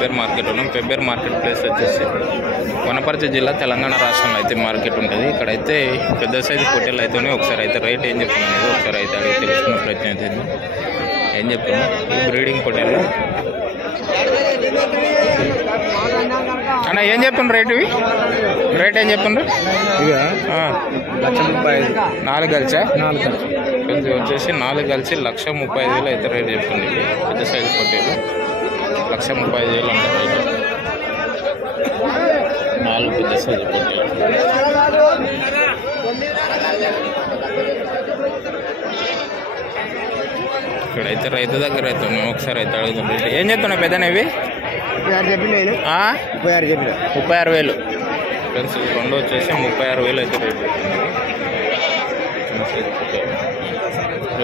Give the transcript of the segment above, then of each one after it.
Pebbair market ఉన్నాం. Pebbair market place వచ్చేసి వనపర్తి జిల్లా తెలంగాణ రాష్ట్రంలో అయితే మార్కెట్ ఉంటుంది. ఇక్కడైతే పెద్ద సైజు పొట్టేలు అయితే ఉన్నాయి. ఒకసారి అయితే రేట్ ఏం చెప్తున్నాను అనేది ఒకసారి అయితే అడిగి తెలుసుకున్న ప్రయత్నం అయితే ఏం చెప్తున్నాను. బ్రీడింగ్ పొట్టేలు అన్న ఏం చెప్తున్నారు రేట్? ఇవి రేట్ ఏం చెప్తున్నారు? ఇక 1,35,000 4 కలిసా? 4 కలిసి వచ్చేసి 4 కలిసి 1,35,000 అయితే రేట్ చెప్తుంది. పెద్ద సైజు పొట్టేలు 1,35,000 అంటే రేటు. 4 పెద్ద సైజు పొట్టేలు. ఇక్కడైతే రైతు దగ్గర అయితే ఉన్నాం. ఒకసారి అయితే అడుగుతాం రేట్ ఏం చెప్తున్నావు పెద్దనా? ఇవి 36,000 ఫ్రెండ్స్. రెండు వచ్చేసి 36,000 అయితే రేట్ చెప్తుంది.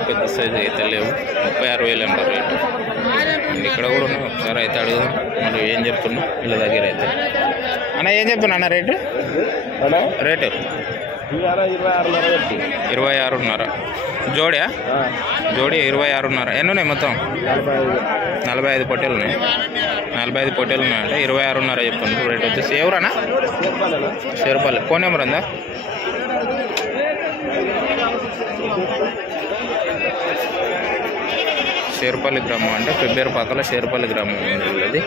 పెద్ద సైజు అయితే లేవు, 36,000 అంటారు రేటు. ఇక్కడ కూడా ఉన్నాయి. ఒకసారి అయితే అడుగుదాం మరి ఏం చెప్తున్నా వీళ్ళ దగ్గర అయితే. అన్న ఏం చెప్తున్నా అన్న రేటు? Rate 26,500 Zodiac? జోడి 26,500. ఎన్ని ఉన్నాయి మొత్తం? 45 పొట్టేలు ఉన్నాయి. 45 పొట్టేలు ఉన్నాయంటే 26,500 చెప్తున్నారు రేట్ వచ్చేసి. ఎవరన్నా? షేర్పల్లి. ఫోన్ నెంబర్ ఉందా? షేర్పల్లి గ్రామం అంటే పెబ్బేరు పక్కల షేర్పల్లి గ్రామం అది.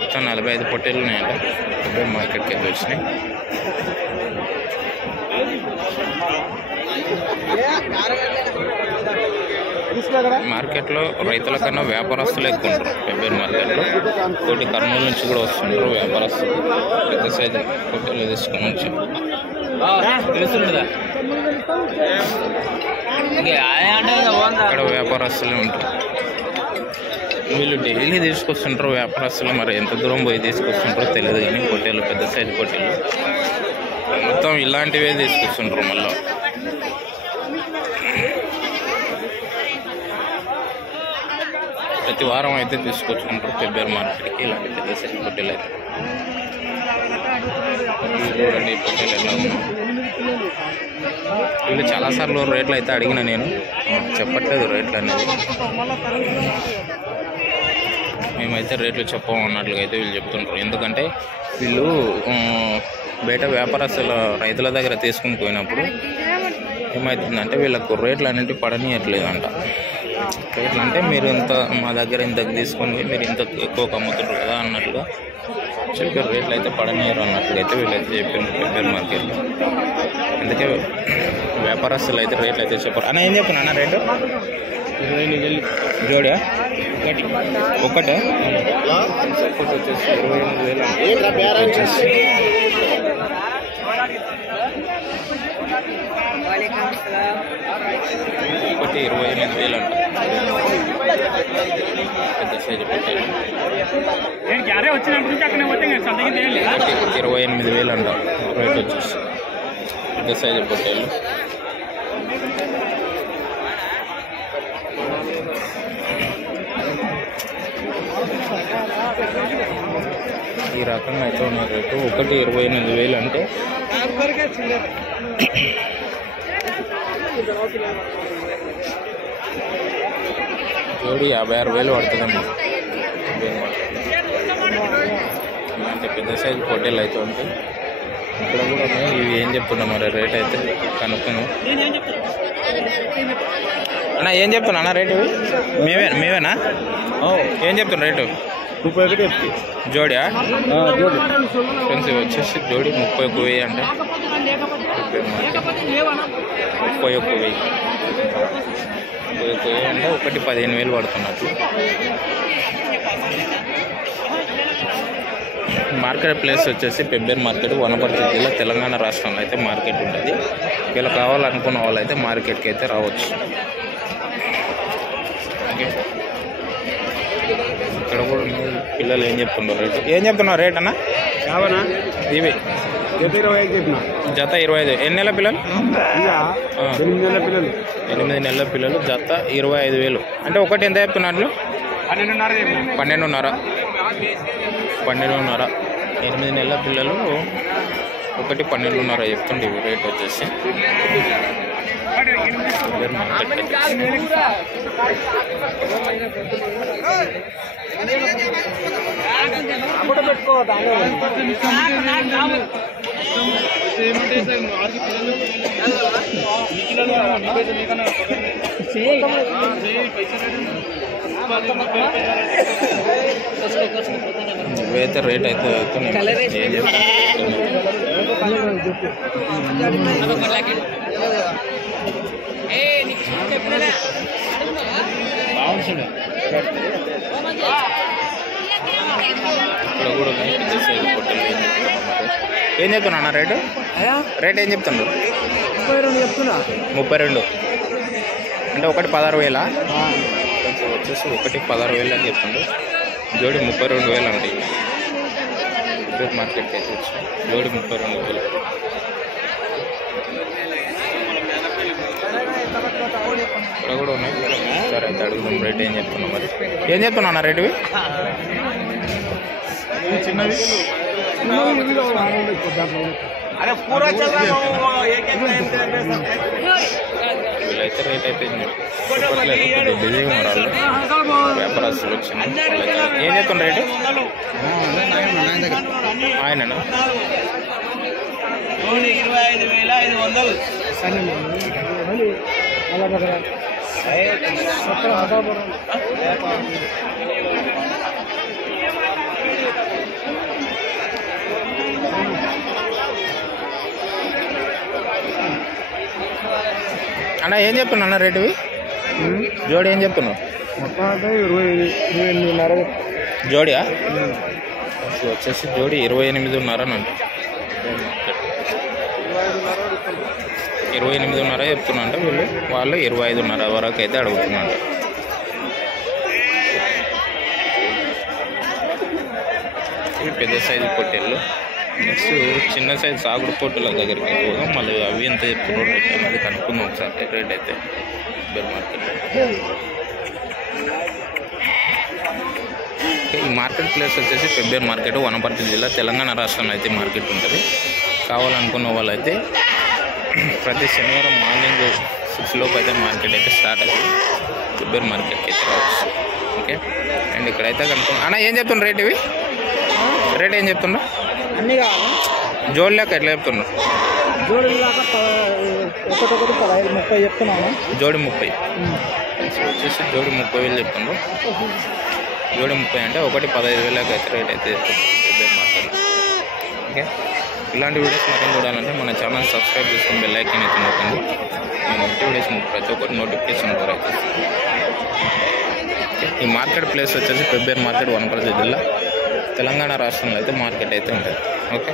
మొత్తం 45 పొట్టేలు ఉన్నాయంట. పెబ్బేరు మార్కెట్కి అయితే వచ్చినాయి. మార్కెట్లో రైతుల కన్నా వ్యాపారస్తులు ఎక్కువ ఉంటారు పెబ్బేరు మార్కెట్లో. తోటి కర్నూలు నుంచి కూడా వస్తుంటారు వ్యాపారస్తులు. పెద్ద సైజు పొట్టేలు తీసుకొని వచ్చి ఇక్కడ వ్యాపారస్తులే ఉంటారు. వీళ్ళు డైలీ తీసుకొస్తుంటారు వ్యాపారస్తులు. మరి ఎంత దూరం పోయి తీసుకొస్తుంటారో తెలియదు కానీ పొట్టేలు పెద్ద సైజు పొట్టేలు మొత్తం ఇలాంటివే తీసుకొస్తుంటారు. మళ్ళీ ప్రతి వారం అయితే తీసుకొచ్చుకుంటారు పెబ్బేరు మార్కెట్కి ఇలాంటి పెద్ద సైజు పొట్టేలు అయితే. చూడండి ఈ పొట్టేలు ఎలా ఉన్నాయి. వీళ్ళు చాలాసార్లు రేట్లు అయితే అడిగిన, నేను చెప్పట్లేదు రేట్లు అనేది. మేమైతే రేట్లు చెప్పము అన్నట్లుగా అయితే వీళ్ళు చెప్తుంటారు. ఎందుకంటే వీళ్ళు బయట వ్యాపారస్తుల రైతుల దగ్గర తీసుకుని పోయినప్పుడు ఏమవుతుందంటే వీళ్ళకు రేట్లు అనేవి పడనీయట్లేదంట. రేట్లు అంటే మీరు ఇంత మా దగ్గర ఇంతకు తీసుకొని మీరు ఇంత ఎక్కువ అమ్ముతారు కదా అన్నట్లుగా చెప్పారు. రేట్లు అయితే పడనీయరు అన్నట్లుగా అయితే వీళ్ళైతే చెప్పారు పెబ్బేరు మార్కెట్లో. అందుకే వ్యాపారస్తులు అయితే రేట్లు అయితే చెప్పారు. అన్న ఏం చెప్పాను అన్న రేటు? 28,000 జోడియా? ఒకటే ఒకటి వచ్చేసి 28,000 వచ్చేసి. ఒకటి 28,000 అంట పెద్ద సైజు పొట్టేలు. 28,000 అంట రేట్ వచ్చేసి పెద్ద సైజు పొట్టేలు. ఈ రకంగా అయితే ఉన్న రేటు. ఒకటి 28,000 అంటే జోడి 56,000 పడుతుందమ్మా. ఇలాంటి పెద్ద సైజు పొట్టేలు అయితే ఉంటాయి. ఇక్కడ కూడా ఉన్నాయి. ఇవి ఏం చెప్తున్నాం మరి రేట్ అయితే కనుక్కున్నాం. అన్న ఏం చెప్తున్నా అన్న రేటు? మేవేనా? ఏం చెప్తున్నా రేటు? 31,000 జోడియా? జోడి ఫ్రెండ్స్ ఇవి వచ్చేసి జోడి 31,000 అంటే 31,000 అంటే ఒకటి 15,000 పడుతున్నట్లు. మార్కెట్ ప్లేస్ వచ్చేసి పెబ్బేరు మార్కెట్ వనపర్తి జిల్లా తెలంగాణ రాష్ట్రంలో అయితే మార్కెట్ ఉంటుంది. ఇలా కావాలనుకున్న వాళ్ళు అయితే మార్కెట్కి అయితే రావచ్చు. ఓకే, ఇక్కడ కూడా పిల్లలు ఏం చెప్తున్నారు రేటు? ఏం చెప్తున్నారు రేట్ అన్న? ఇవి జత 25. ఎన్ని నెలల పిల్లలు? 8 నెలల పిల్లలు. జత 25,000 అంటే ఒకటి ఎంత చెప్తున్నారు? 12,500. 8 నెలల పిల్లలు ఒకటి 12,500 చెప్తుండే రేట్ వచ్చేసి. మార్కెట్ ఇవైతే రేట్ అయితే ఏం ఇక్కడ కూడా ఏం చెప్తున్నా రేటు రేట్ ఏం చెప్తున్నారు 32 అంటే ఒకటి 16,000 వచ్చేసి ఒకటి 16,000 అని చెప్తుండ్రు జోడి 32,000 అండి మార్కెట్కి అయితే వచ్చి జోడి 32,000 ఇక్కడ కూడా ఉన్నాయి సరే అయితే అడుగుదాం రేట్ ఏం చెప్తున్నాం మరి ఏం చెప్తున్నా రేటువి చిన్నవి వీళ్ళైతే రేట్ అయితే చెప్పట్లేదు బిజీగా ఉన్నారు వాళ్ళు వ్యాపారస్తులు వచ్చింది ఏం చెప్తున్న రేటు ఆయననా 25,000 అన్న ఏం చెప్తున్నా అన్న రేటువి జోడి ఏం చెప్తున్నావు జోడియా వచ్చేసి జోడి 28,500 అని అంట 28,500 చెప్తున్నా అంటే వాళ్ళు 25,500 వరకు అయితే అడుగుతున్నారు ఇవి పెద్ద సైజు పొట్టేళ్ళు నెక్స్ట్ చిన్న సైజు సాగుడు పొట్టుల దగ్గరికి పోదాం మళ్ళీ అవి ఎంత చెప్తున్నారు రేట్ అనేది కనుక్కుందాం ఒకసారి రేట్ అయితే బెల్ మార్కెట్లో ఈ మార్కెట్ ప్లేస్ వచ్చేసి పెబ్బేర్ మార్కెట్ వనపర్తి జిల్లా తెలంగాణ రాష్ట్రంలో అయితే మార్కెట్ ఉంటుంది కావాలనుకున్న వాళ్ళైతే ప్రతి శనివారం మార్నింగ్ 6 లోపు అయితే మార్కెట్ అయితే స్టార్ట్ అవుతుంది పెబ్బేర్ మార్కెట్కి అయితే రావచ్చు ఓకే అండ్ ఇక్కడైతే కనుక్కున్నాం అన్న ఏం చెప్తున్నారు రేట్ ఇవి రేట్ ఏం చెప్తున్నా అన్నీ కావాలి జోడి లెక్క ఎట్లా చెప్తున్నారు జోడి దాకా 30 చెప్తున్నాను జోడి 30 వచ్చేసి జోడి 30,000 చెప్తున్నారు జోడి 30 అంటే ఒకటి 15,000 అయితే రేట్ అయితే చెప్తున్నారు మార్కెట్ ఓకే ఇలాంటి వీడియోస్ మరిన్ని చూడాలంటే మన ఛానల్ సబ్స్క్రైబ్ చేసుకుని బెల్ ఐకాన్ అయితే నొక్కండి నేను ఇంటి వీడియోస్ ప్రతి ఒక్కటి నోటిఫికేషన్ ద్వారా అయితే ఈ మార్కెట్ ప్లేస్ వచ్చేసి పెబ్బేర్ మార్కెట్ వనపర్తి జిల్లా తెలంగాణ రాష్ట్రంలో అయితే మార్కెట్ అయితే ఉంటుంది ఓకే